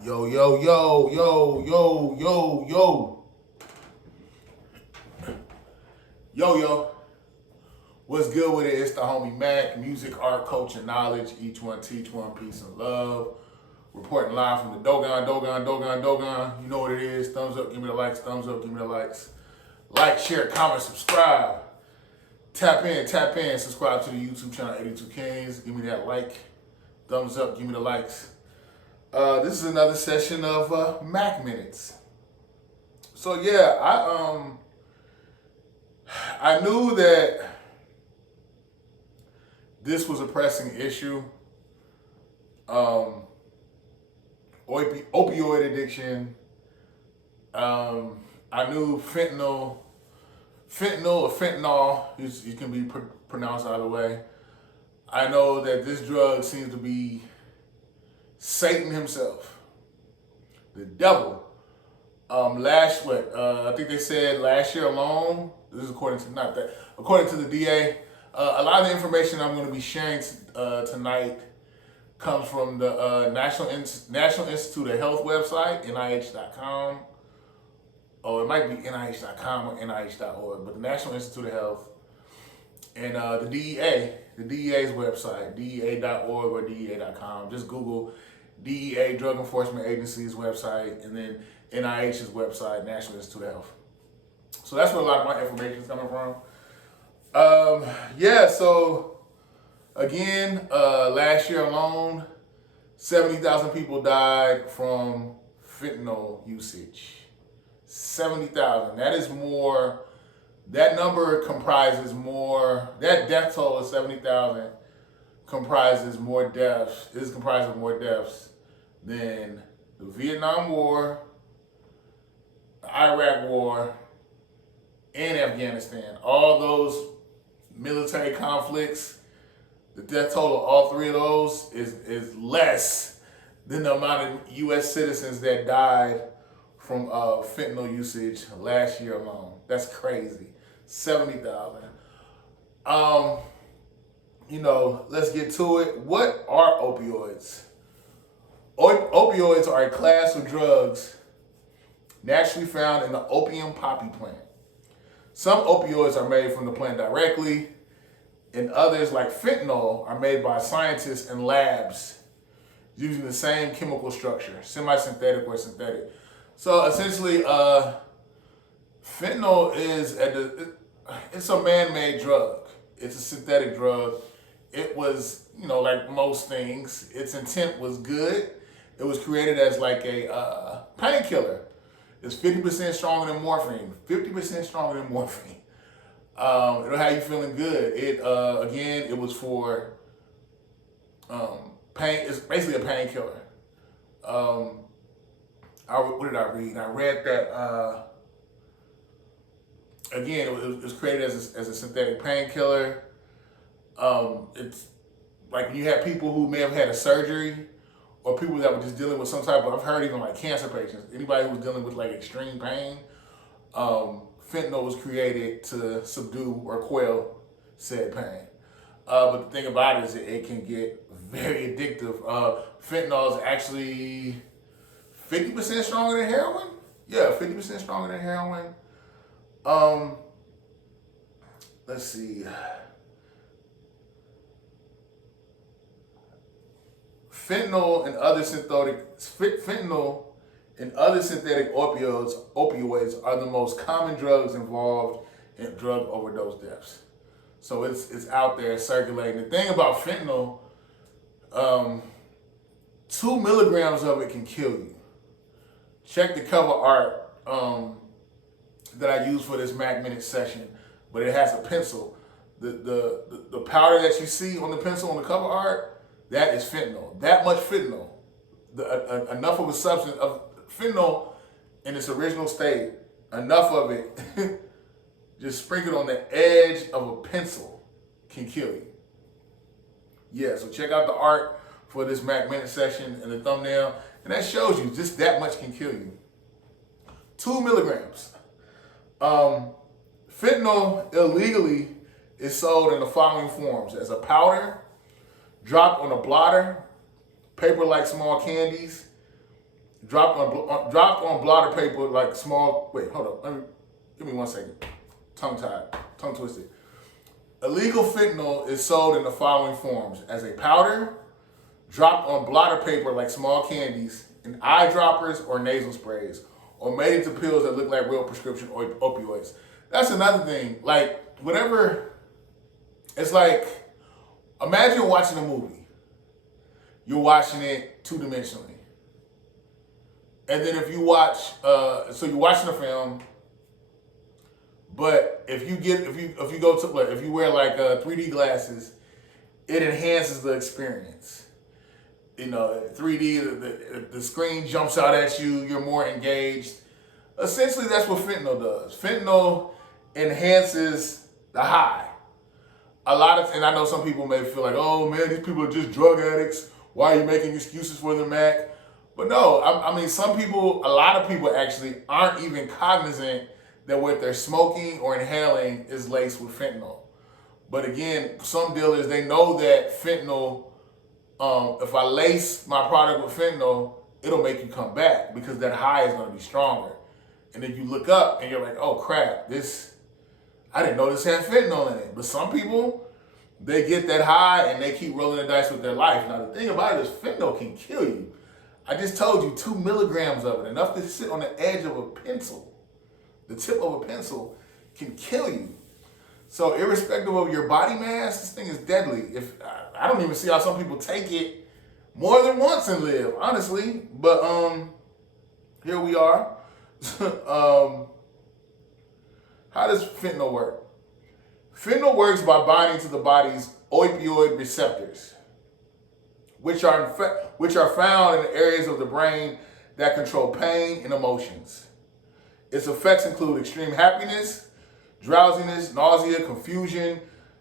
Yo, yo, yo, yo, yo, yo, yo. Yo, yo. What's good with it? It's the homie Mac. Music, art, culture, knowledge. Each one teach one, peace and love. Reporting live from the Dogon. You know what it is. Thumbs up, give me the likes. Thumbs up, give me the likes. Like, share, comment, subscribe. Tap in. Subscribe to the YouTube channel 82 Kings. Give me that like. Thumbs up, give me the likes. This is another session of Mac Minutes. So yeah, I knew that this was a pressing issue. Opioid addiction. I knew fentanyl or fentanyl, you can be pronounced either way. I know that this drug seems to be Satan himself, the devil. I think they said last year alone. This is according to the DA. A lot of the information I'm going to be sharing tonight comes from the National Institute of Health website, NIH.com. Or it might be NIH.com or NIH.org, but the National Institute of Health and the DEA's website, DEA.org or DEA.com. Just Google DEA, Drug Enforcement Agency's website, and then NIH's website, National Institute of Health. So that's where a lot of my information is coming from. So again, last year alone, 70,000 people died from fentanyl usage. 70,000. That is more. That number comprises more. That death toll of 70,000 comprises more deaths. Is comprised of more deaths than the Vietnam War, the Iraq War, and Afghanistan. All those military conflicts, the death toll of all three of those is less than the amount of U.S. citizens that died from fentanyl usage last year alone. That's crazy. 70,000. Let's get to it. What are opioids? Opioids are a class of drugs naturally found in the opium poppy plant. Some opioids are made from the plant directly, and others, like fentanyl, are made by scientists in labs using the same chemical structure, semi-synthetic or synthetic. So essentially, fentanyl it's a man-made drug. It's a synthetic drug. It was, like most things, its intent was good. It was created as like a painkiller. It's 50% stronger than morphine. 50% stronger than morphine. It'll have you feeling good. It was for pain. It's basically a painkiller. What did I read? I read that it was created as a synthetic painkiller. It's like when you have people who may have had a surgery, or people that were just dealing with some type of, I've heard even like cancer patients, anybody who was dealing with like extreme pain, fentanyl was created to subdue or quell said pain. But the thing about it is that it can get very addictive. Fentanyl is actually 50% stronger than heroin? Yeah, 50% stronger than heroin. Let's see. Fentanyl and other synthetic opioids are the most common drugs involved in drug overdose deaths. So it's out there circulating. The thing about fentanyl, 2 milligrams of it can kill you. Check the cover art that I used for this Mac Minute session, but it has a pencil. The powder that you see on the pencil on the cover art, that is fentanyl. That much fentanyl. Enough of a substance of fentanyl in its original state, enough of it just sprinkled on the edge of a pencil can kill you. Yeah, so check out the art for this Mac Minute session and the thumbnail, and that shows you just that much can kill you. 2 milligrams. Fentanyl illegally is sold in the following forms: as a powder, dropped on a blotter, paper like small candies, dropped on blotter paper like small. Wait, hold up. Give me 1 second. Tongue twisted. Illegal fentanyl is sold in the following forms: as a powder, dropped on blotter paper like small candies, in eyedroppers or nasal sprays, or made into pills that look like real prescription opioids. That's another thing. Like, whatever, it's like, imagine watching a movie. You're watching it two-dimensionally. And then if you watch, so you're watching a film, but if you wear like 3D glasses, it enhances the experience. 3D, the screen jumps out at you, you're more engaged. Essentially, that's what fentanyl does. Fentanyl enhances the high. And I know some people may feel like, oh man, these people are just drug addicts. Why are you making excuses for the MACK? But no, I mean, a lot of people actually aren't even cognizant that what they're smoking or inhaling is laced with fentanyl. But again, some dealers, they know that fentanyl, if I lace my product with fentanyl, it'll make you come back because that high is going to be stronger. And then you look up and you're like, oh crap, I didn't know this had fentanyl in it. But some people, they get that high and they keep rolling the dice with their life. Now the thing about it is fentanyl can kill you. I just told you 2 milligrams of it, enough to sit on the edge of a pencil. The tip of a pencil can kill you. So irrespective of your body mass, this thing is deadly. I don't even see how some people take it more than once and live, honestly. But here we are. How does fentanyl work? Fentanyl works by binding to the body's opioid receptors, which are found in the areas of the brain that control pain and emotions. Its effects include extreme happiness, drowsiness, nausea, confusion,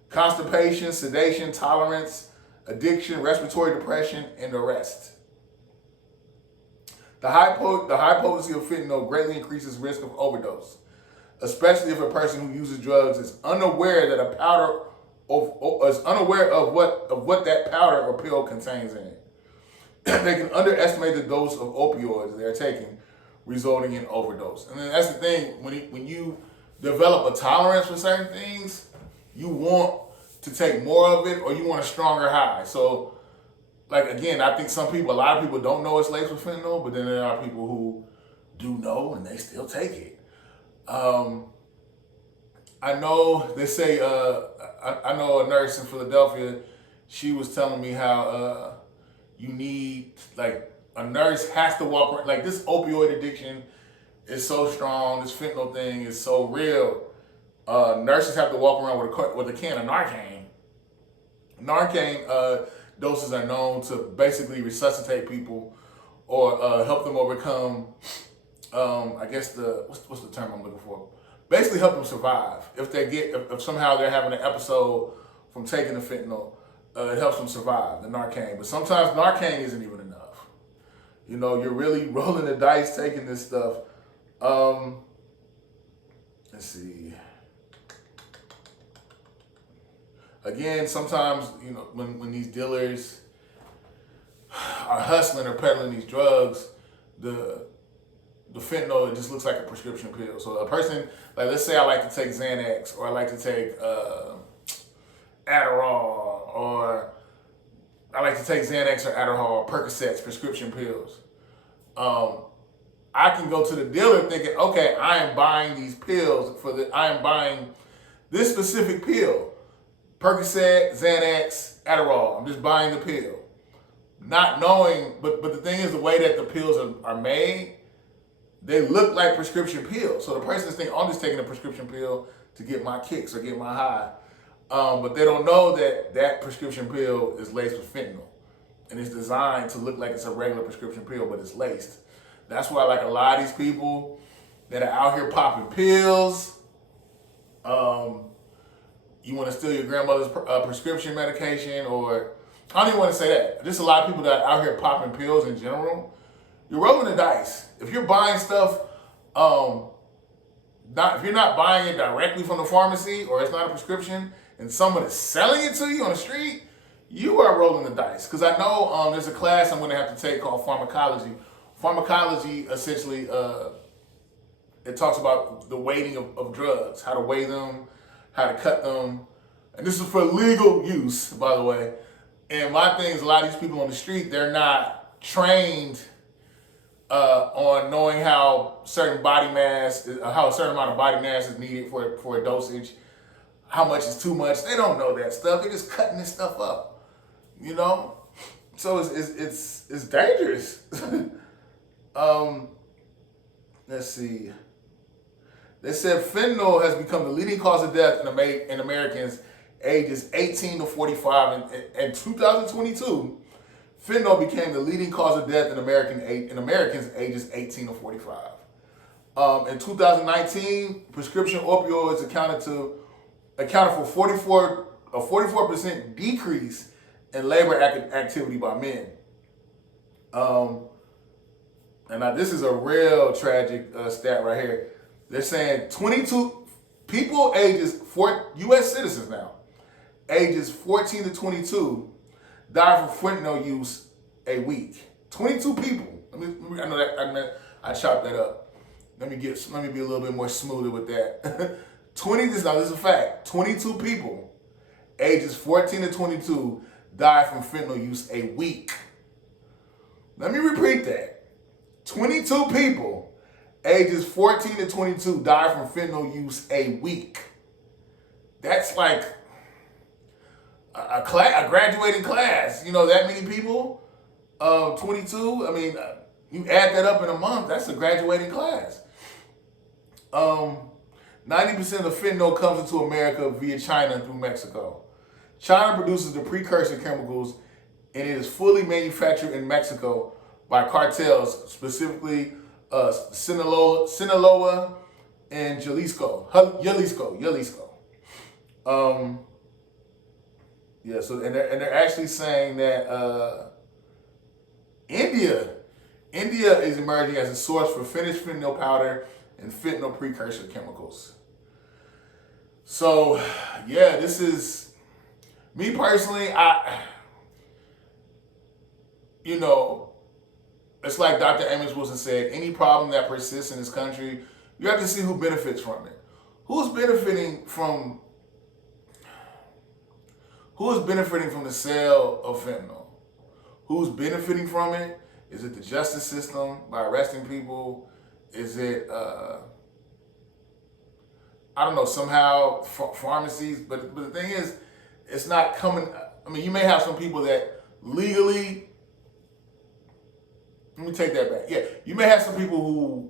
constipation, sedation, tolerance, addiction, respiratory depression, and the rest. The high potency of fentanyl greatly increases risk of overdose, especially if a person who uses drugs is unaware that of what that powder or pill contains in it. They can underestimate the dose of opioids they're taking, resulting in overdose. And then that's the thing, when you develop a tolerance for certain things, you want to take more of it or you want a stronger high. So, like, again, I think a lot of people don't know it's laced with fentanyl, but then there are people who do know and they still take it. I know they say, I know a nurse in Philadelphia, she was telling me how you need, like, a nurse has to walk around, like, this opioid addiction is so strong, this fentanyl thing is so real. Nurses have to walk around with a can of Narcan. Narcan doses are known to basically resuscitate people or help them overcome, I guess what's the term I'm looking for? Basically help them survive. If somehow they're having an episode from taking the fentanyl, it helps them survive, the Narcan. But sometimes Narcan isn't even enough. You're really rolling the dice taking this stuff. Let's see. Again, sometimes, when these dealers are hustling or peddling these drugs, the fentanyl, it just looks like a prescription pill. So a person, like, let's say I like to take Xanax, or I like to take Adderall, or I like to take Xanax or Adderall or Percocets, prescription pills. I can go to the dealer thinking, okay, I am buying these pills I am buying this specific pill. Percocet, Xanax, Adderall. I'm just buying the pill. Not knowing, but the thing is, the way that the pills are made, they look like prescription pills. So the person is thinking, I'm just taking a prescription pill to get my kicks or get my high. But they don't know that prescription pill is laced with fentanyl. And it's designed to look like it's a regular prescription pill, but it's laced. That's why, like, a lot of these people that are out here popping pills, you want to steal your grandmother's prescription medication, or I don't even want to say that. Just a lot of people that are out here popping pills in general. You're rolling the dice. If you're buying stuff, if you're not buying it directly from the pharmacy, or it's not a prescription, and someone is selling it to you on the street, you are rolling the dice. Because I know there's a class I'm going to have to take called pharmacology Pharmacology essentially, it talks about the weighting of drugs, how to weigh them, how to cut them. And this is for legal use, by the way. And my thing is, a lot of these people on the street, they're not trained on knowing how certain body mass, how a certain amount of body mass is needed for a dosage, how much is too much. They don't know that stuff. They're just cutting this stuff up, you know. So it's dangerous. Let's see. They said fentanyl has become the leading cause of death in Americans ages 18 to 45. In 2022, fentanyl became the leading cause of death in Americans ages 18 to 45. In 2019, prescription opioids accounted for a 44% decrease in labor activity by men. And now this is a real tragic stat right here. They're saying 22 people U.S. citizens now, ages 14 to 22, die from fentanyl use a week. 22 people. I know that I chopped that up. Let me be a little bit more smoother with that. This is a fact. 22 people, ages 14 to 22, die from fentanyl use a week. Let me repeat that. 22 people, ages 14 to 22, die from fentanyl use a week. That's like a graduating class. You know, that many people, 22. I mean, you add that up in a month, that's a graduating class. 90% of fentanyl comes into America via China through Mexico. China produces the precursor chemicals, and it is fully manufactured in Mexico by cartels, specifically Sinaloa and Jalisco. Yeah, so and they're actually saying that India is emerging as a source for finished fentanyl powder and fentanyl precursor chemicals. So, yeah, this is me personally. It's like Dr. Amos Wilson said, any problem that persists in this country, you have to see who benefits from it. Who's benefiting from the sale of fentanyl? Who's benefiting from it? Is it the justice system by arresting people? Is it, somehow pharmacies? But the thing is, it's not coming. I mean, you may have some people that legally. Let me take that back. Yeah, you may have some people who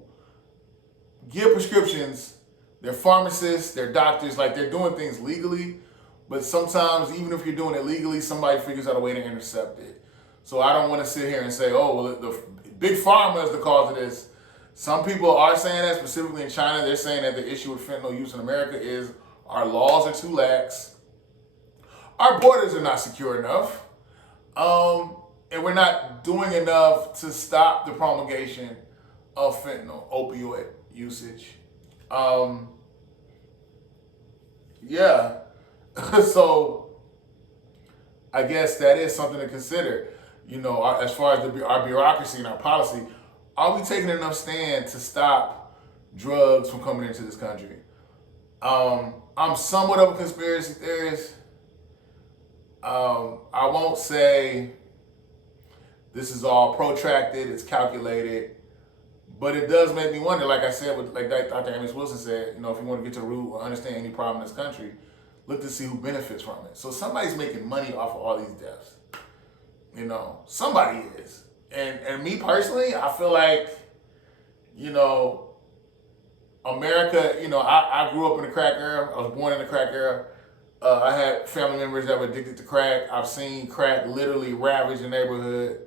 give prescriptions. They're pharmacists, they're doctors, like they're doing things legally. But sometimes, even if you're doing it legally, somebody figures out a way to intercept it. So I don't want to sit here and say, oh, well, the big pharma is the cause of this. Some people are saying that, specifically in China. They're saying that the issue with fentanyl use in America is our laws are too lax. Our borders are not secure enough. And we're not doing enough to stop the promulgation of fentanyl, opioid usage. Yeah. So I guess that is something to consider. As far as our bureaucracy and our policy, are we taking enough stand to stop drugs from coming into this country? I'm somewhat of a conspiracy theorist. I won't say this is all protracted, it's calculated, but it does make me wonder, like I said, like Dr. Amos Wilson said, if you want to get to the root or understand any problem in this country, look to see who benefits from it. So somebody's making money off of all these deaths. Somebody is. And me personally, I feel like, America, I grew up in the crack era. I was born in the crack era. I had family members that were addicted to crack. I've seen crack literally ravage the neighborhood.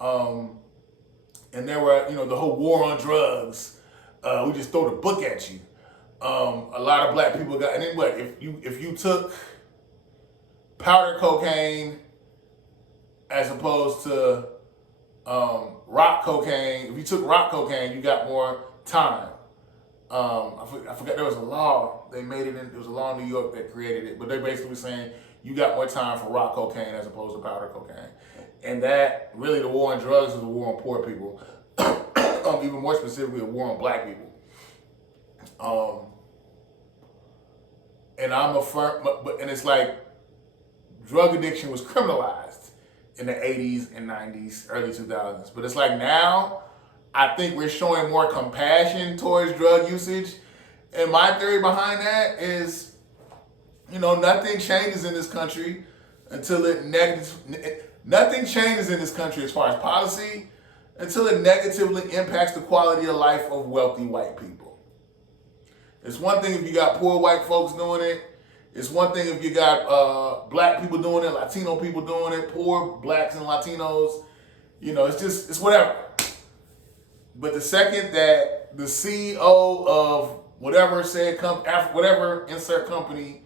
And there were, the whole war on drugs. We just throw the book at you. A lot of black people got, and then what? If you took powder cocaine as opposed to rock cocaine, if you took rock cocaine, you got more time. I forgot there was a law. They made it. There was a law in New York that created it, but they basically were saying you got more time for rock cocaine as opposed to powder cocaine. And that really, the war on drugs is a war on poor people. become even more specifically a war on black people. And I'm a firm, and it's like drug addiction was criminalized in the 80s and 90s, early 2000s. But it's like now, I think we're showing more compassion towards drug usage. And my theory behind that is, nothing changes in this country until nothing changes in this country as far as policy until it negatively impacts the quality of life of wealthy white people. It's one thing if you got poor white folks doing it. It's one thing if you got black people doing it, Latino people doing it, poor blacks and Latinos. It's whatever. But the second that the CEO of whatever whatever insert company,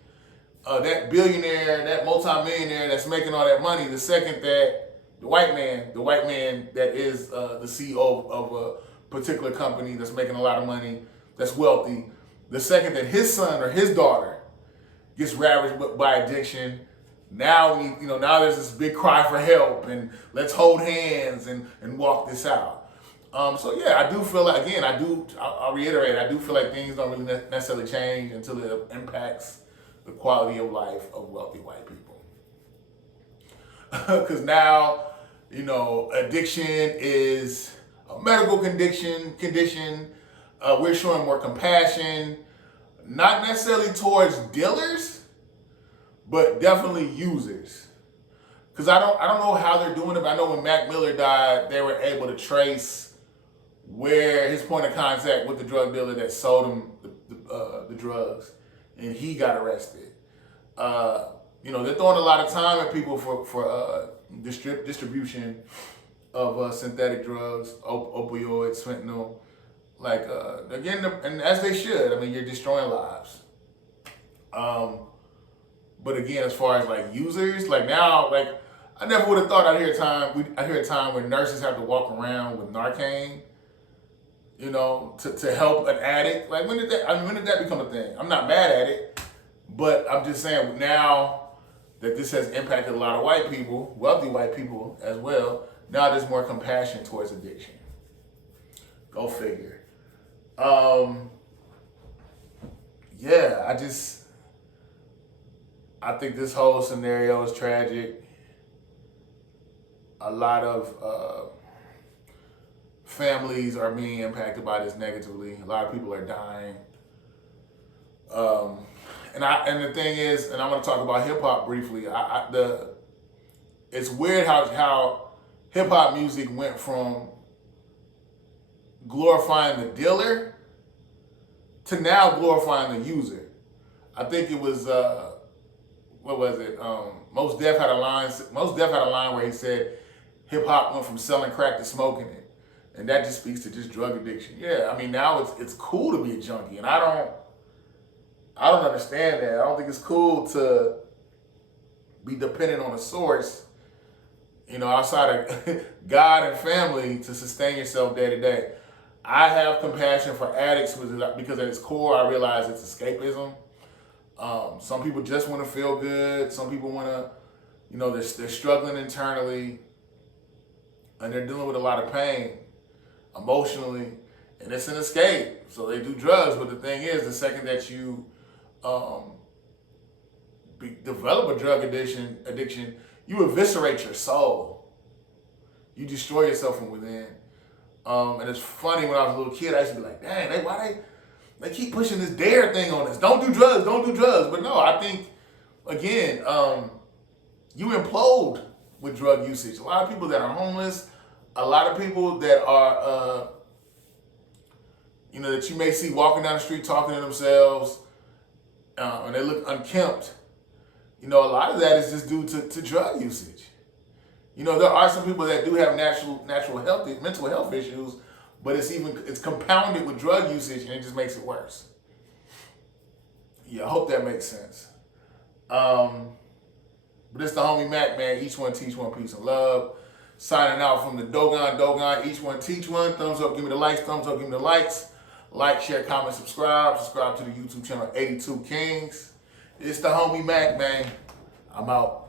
that billionaire, that multimillionaire that's making all that money, the second that the white man that is the CEO of a particular company that's making a lot of money, that's wealthy, the second that his son or his daughter gets ravaged by addiction, now there's this big cry for help and let's hold hands and walk this out. So yeah, I do feel like, again, I'll reiterate, I do feel like things don't really necessarily change until it impacts the quality of life of wealthy white people. Because now, addiction is a medical condition. We're showing more compassion, not necessarily towards dealers, but definitely users. Because I don't know how they're doing it, but I know when Mac Miller died, they were able to trace where his point of contact with the drug dealer that sold him the drugs, and he got arrested. They're throwing a lot of time at people for distribution of synthetic drugs, opioids, fentanyl. Again, and as they should. I mean, you're destroying lives. But again, as far as users, now, I never would have thought I'd hear a time where nurses have to walk around with Narcan, to help an addict. When did that become a thing? I'm not mad at it, but I'm just saying now that this has impacted a lot of white people, wealthy white people as well. Now there's more compassion towards addiction. Go figure. I think this whole scenario is tragic. A lot of families are being impacted by this negatively. A lot of people are dying. And the thing is, and I'm going to talk about hip hop briefly. It's weird how hip hop music went from glorifying the dealer to now glorifying the user. I think it was what was it? Most Def had a line where he said hip hop went from selling crack to smoking it, and that just speaks to just drug addiction. Yeah, I mean now it's cool to be a junkie, and I don't understand that. I don't think it's cool to be dependent on a source, outside of God and family to sustain yourself day to day. I have compassion for addicts because at its core, I realize it's escapism. Some people just want to feel good. Some people want to, they're struggling internally and they're dealing with a lot of pain emotionally, and it's an escape. So they do drugs. But the thing is, the second that you develop a drug addiction, you eviscerate your soul. You destroy yourself from within. And it's funny, when I was a little kid, I used to be like, dang, why they keep pushing this DARE thing on us. Don't do drugs. But no, I think, again, you implode with drug usage. A lot of people that are homeless, a lot of people that are, that you may see walking down the street talking to themselves, and they look unkempt. A lot of that is just due to drug usage. There are some people that do have mental health issues, but it's compounded with drug usage, and it just makes it worse. Yeah, I hope that makes sense. But it's the homie Mac, man. Each one teach one, peace and love. Signing out from the Dogon. Each one teach one. Thumbs up, give me the likes. Thumbs up, give me the likes. Like, share, comment, subscribe. Subscribe to the YouTube channel 82 Kings. It's the homie Mac, man. I'm out.